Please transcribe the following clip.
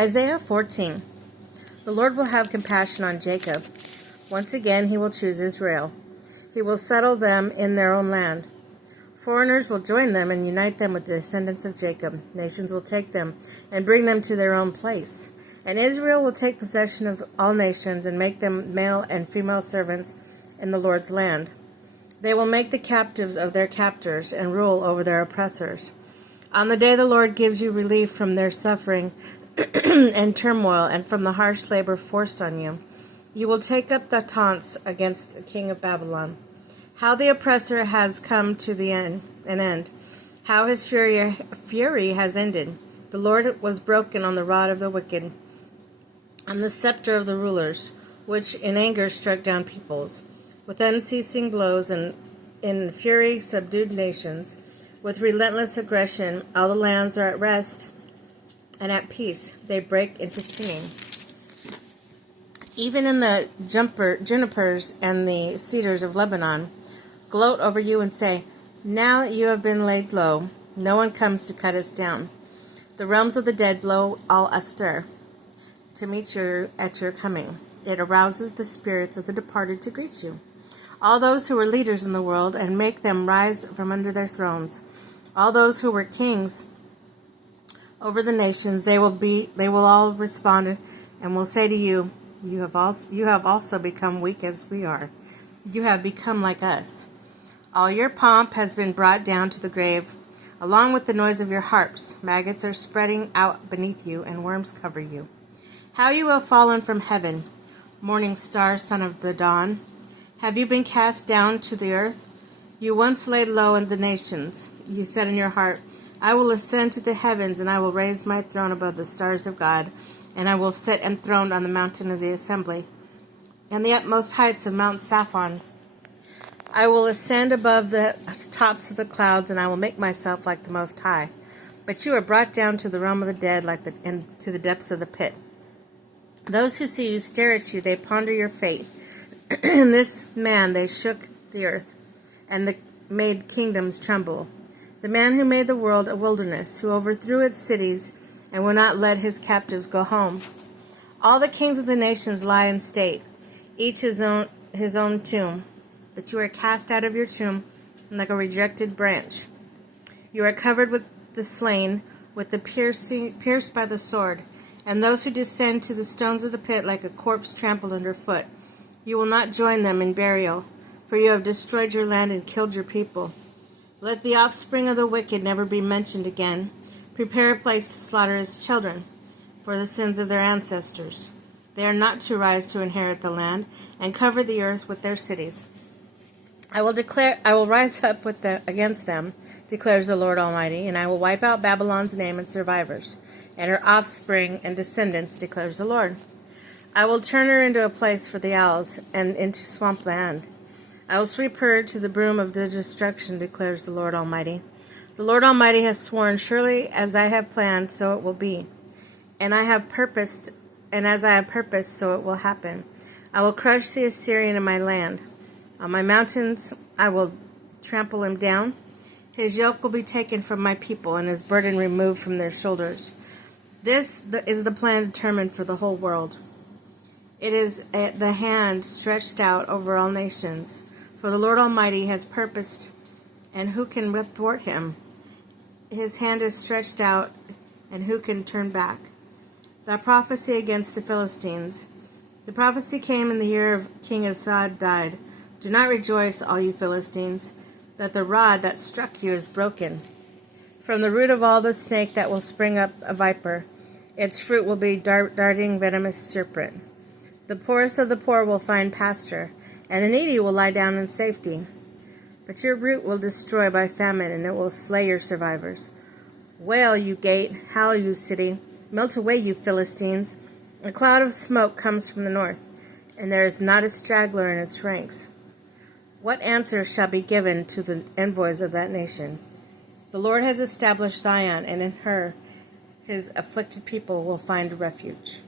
Isaiah 14. The Lord will have compassion on Jacob. Once again he will choose Israel. He will settle them in their own land. Foreigners will join them and unite them with the descendants of Jacob. Nations will take them and bring them to their own place. And Israel will take possession of all nations and make them male and female servants in the Lord's land. They will make the captives of their captors and rule over their oppressors. On the day the Lord gives you relief from their suffering and turmoil and from the harsh labor forced on you, you will take up the taunts against the king of Babylon. How the oppressor has come to an end. How his fury has ended. The Lord was broken on the rod of the wicked, on the scepter of the rulers, which in anger struck down peoples. With unceasing blows and in fury subdued nations. With relentless aggression, all the lands are at rest and at peace. They break into singing. Even in the junipers and the cedars of Lebanon gloat over you and say, now that you have been laid low, no one comes to cut us down. The realms of the dead blow all astir to meet you at your coming. It arouses the spirits of the departed to greet you. All those who were leaders in the world and make them rise from under their thrones. All those who were kings over the nations, they will all respond and will say to you, you have also become weak as we are. You have become like us. All your pomp has been brought down to the grave, along with the noise of your harps. Maggots are spreading out beneath you, and worms cover you. How you have fallen from heaven, morning star, son of the dawn. Have you been cast down to the earth? You once laid low in the nations. You said in your heart, I will ascend to the heavens, and I will raise my throne above the stars of God, and I will sit enthroned on the mountain of the assembly, and the utmost heights of Mount Saphon. I will ascend above the tops of the clouds, and I will make myself like the Most High. But you are brought down to the realm of the dead, and to the depths of the pit. Those who see you stare at you, they ponder your fate. In this man they shook the earth, and made kingdoms tremble. The man who made the world a wilderness, who overthrew its cities, and will not let his captives go home. All the kings of the nations lie in state, each his own tomb. But you are cast out of your tomb like a rejected branch. You are covered with the slain, with the pierced by the sword, and those who descend to the stones of the pit like a corpse trampled underfoot. You will not join them in burial, for you have destroyed your land and killed your people. Let the offspring of the wicked never be mentioned again. Prepare a place to slaughter his children for the sins of their ancestors. They are not to rise to inherit the land and cover the earth with their cities. I will rise up against them, declares the Lord Almighty, and I will wipe out Babylon's name and survivors, and her offspring and descendants, declares the Lord. I will turn her into a place for the owls and into swamp land. I will sweep her to the broom of the destruction, declares the Lord Almighty. The Lord Almighty has sworn, surely as I have planned, so it will be. And as I have purposed, so it will happen. I will crush the Assyrian in my land. On my mountains I will trample him down. His yoke will be taken from my people, and his burden removed from their shoulders. This is the plan determined for the whole world. It is the hand stretched out over all nations. For the Lord Almighty has purposed, and who can thwart him? His hand is stretched out, and who can turn back? The prophecy against the Philistines. The prophecy came in the year of King Assad died. Do not rejoice, all you Philistines, that the rod that struck you is broken. From the root of all the snake that will spring up a viper, its fruit will be darting venomous serpent. The poorest of the poor will find pasture, and the needy will lie down in safety. But your root will destroy by famine, and it will slay your survivors. Wail, you gate, howl, you city, melt away, you Philistines. A cloud of smoke comes from the north, and there is not a straggler in its ranks. What answer shall be given to the envoys of that nation? The Lord has established Zion, and in her his afflicted people will find refuge.